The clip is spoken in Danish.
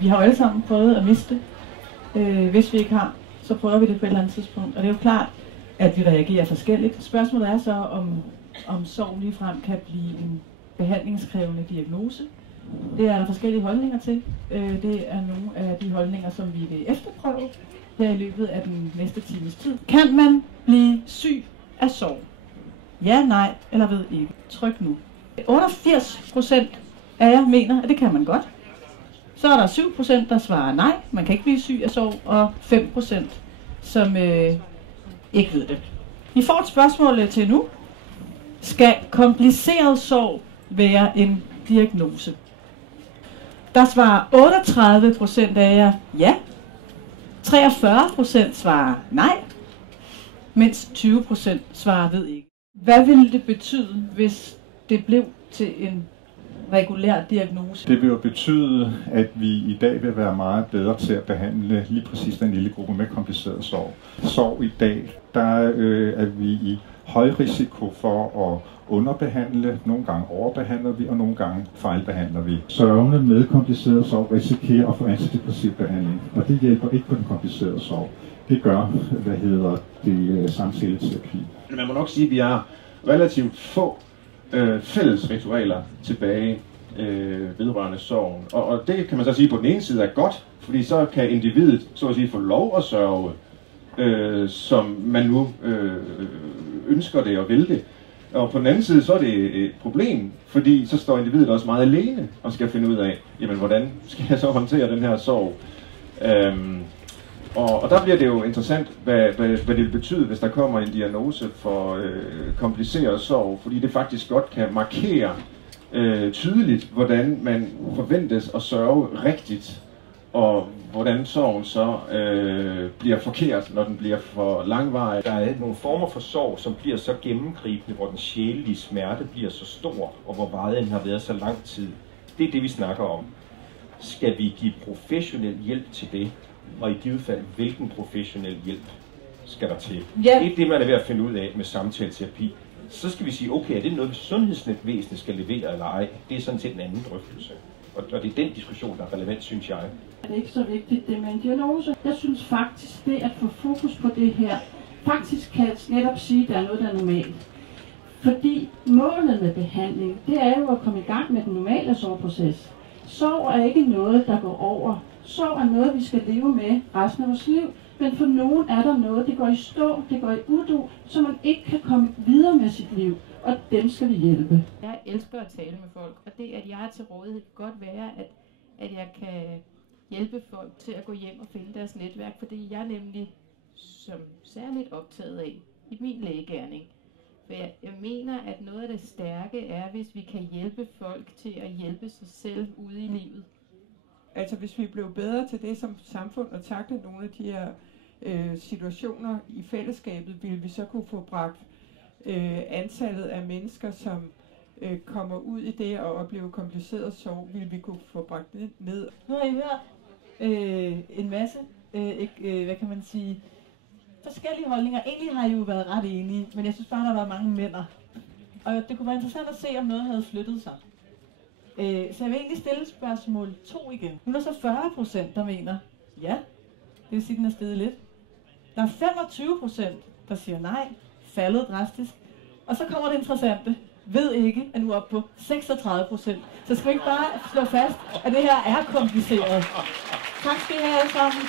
Vi har jo alle sammen prøvet at miste. Hvis vi ikke har, så prøver vi det på et eller andet tidspunkt. Og det er jo klart, at vi reagerer forskelligt. Spørgsmålet er så, om sorg ligefrem kan blive en behandlingskrævende diagnose. Det er der forskellige holdninger til. Det er nogle af de holdninger, som vi vil efterprøve her i løbet af den næste times tid. Kan man blive syg af sorg? Ja, nej eller ved ikke. Tryk nu. 88% af jer mener, at det kan man godt. Så er der 7%, der svarer nej, man kan ikke blive syg af sorg, og 5%, som ikke ved det. I får et spørgsmål til nu. Skal kompliceret sorg være en diagnose? Der svarer 38% af jer ja. 43% svarer nej, mens 20% svarer ved ikke. Hvad ville det betyde, hvis det blev til en regulær diagnose? Det vil jo betyde, at vi i dag vil være meget bedre til at behandle lige præcis den lille gruppe med kompliceret sorg. Sorg i dag, der er vi i høj risiko for at underbehandle, nogle gange overbehandler vi, og nogle gange fejlbehandler vi. Sørgende med kompliceret sorg risikerer at få antidepressiv behandling, og det hjælper ikke på den komplicerede sorg. Det gør, det samtaleterapi. Man må nok sige, at vi har relativt få fælles ritualer tilbage vedrørende sorgen. Og det kan man så sige på den ene side er godt, fordi så kan individet så at sige få lov at sørge, som man nu ønsker det og vil det. Og på den anden side så er det et problem, fordi så står individet også meget alene og skal finde ud af, jamen hvordan skal jeg så håndtere den her sorg. Og der bliver det jo interessant, hvad det vil betyde, hvis der kommer en diagnose for kompliceret sorg, fordi det faktisk godt kan markere tydeligt, hvordan man forventes at sørge rigtigt, og hvordan sorgen så bliver forkert, når den bliver for langvarig. Der er nogle former for sorg, som bliver så gennemgribende, hvor den sjælelige smerte bliver så stor, og hvor varigheden har været så lang tid. Det er det, vi snakker om. Skal vi give professionel hjælp til det? Og i givet fald, hvilken professionel hjælp skal der til? Yeah. Det er det, man er ved at finde ud af med samtaleterapi. Så skal vi sige, okay, er det noget, sundhedsvæsenet skal levere eller ej? Det er sådan set en anden drøftelse. Og det er den diskussion, der er relevant, synes jeg. Det er ikke så vigtigt, det med en diagnose. Jeg synes faktisk, det at få fokus på det her, faktisk kan netop sige, at der er noget, der er normalt. Fordi målet med behandling, det er jo at komme i gang med den normale sorgproces. Sorg er ikke noget, der går over. Sorg er noget, vi skal leve med resten af vores liv. Men for nogen er der noget, det går i stå, det går i udu, så man ikke kan komme videre med sit liv. Og dem skal vi hjælpe. Jeg elsker at tale med folk, og det, at jeg er til rådighed, kan godt være, at jeg kan hjælpe folk til at gå hjem og finde deres netværk, fordi jeg er nemlig som særligt optaget af i min lægegerning. For jeg mener, at noget af det stærke er, hvis vi kan hjælpe folk til at hjælpe sig selv ude i livet. Altså hvis vi blev bedre til det som samfund og takle nogle af de her situationer i fællesskabet, ville vi så kunne få bragt antallet af mennesker, som kommer ud i det og oplever kompliceret sorg, ville vi kunne få bragt det ned. Nu har I hørt en masse, hvad kan man sige, forskellige holdninger. Egentlig har I jo været ret enige, men jeg synes bare, der har været mange mænd. Og det kunne være interessant at se, om noget havde flyttet sig. Så jeg vil egentlig stille spørgsmål 2 igen. Nu er der så 40%, der mener ja. Det vil sige, den er steget lidt. Der er 25%, der siger nej. Faldet drastisk. Og så kommer det interessante. Ved ikke, er nu op på 36%. Så skal vi ikke bare slå fast, at det her er kompliceret. Tak skal I have alle sammen.